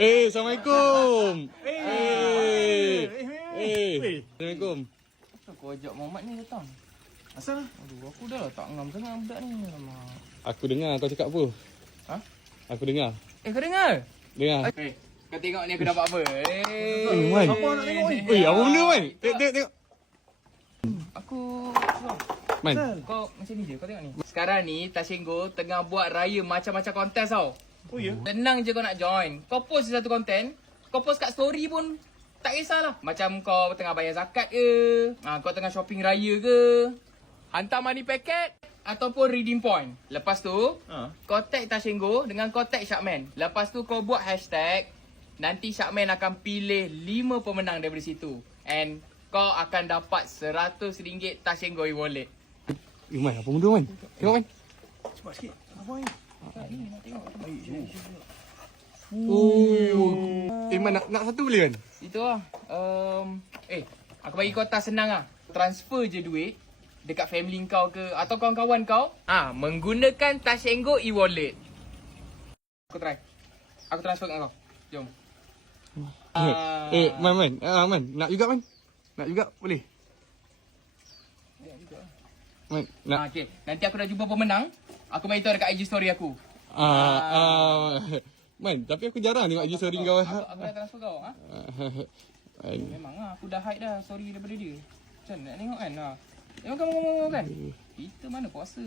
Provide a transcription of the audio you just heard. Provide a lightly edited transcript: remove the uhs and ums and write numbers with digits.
Assalamualaikum. Assalamualaikum. Kau ajak Muhammad ni datang. Asal? Aduh, aku dah tak ngam sangat budak ni. Alamak. Aku dengar kau cakap apa? Ha? Aku dengar. Kau dengar? Dengar. Kau tengok ni aku dapat apa? Man. Siapa nak tengok ni? Apa benda, Man? Tengok. Aku... Man. Kau macam ni je, kau tengok ni. Sekarang ni, Tashenggo tengah buat raya macam-macam konten tau. Oh ya? Tenang je kau nak join. Kau post je satu konten, kau post kat story pun tak kisahlah. Macam kau tengah bayar zakat ke, kau tengah shopping raya ke, hantar money packet ataupun redeem point. Lepas tu, kau tag Tashenggo dengan kau tag Syakman. Lepas tu kau buat hashtag, nanti Syakman akan pilih 5 pemenang daripada situ. And kau akan dapat RM100 Tashenggo e-wallet. Man, apa benda, Man? Tengok, Man. Cepat sikit. Apa ni? Nak tengok. Man, nak satu boleh, Man? Itu lah. Aku bagi kau task senang lah. Transfer je duit dekat family kau ke atau kawan-kawan kau. Menggunakan Tashenggo e-wallet. Aku try. Aku transfer kat kau. Jom. Man. Man, nak juga, Man? Nak juga, boleh? Man, nak. Okay. Nanti aku dah jumpa pemenang. Aku bagi tahu dekat IG story aku. Man, tapi aku jarang tengok IG story kau. Aku dah transfer kau. Man. Memang aku dah hide dah story daripada dia. Macam nak tengok kan. Tengok kan. Kita mana puasa.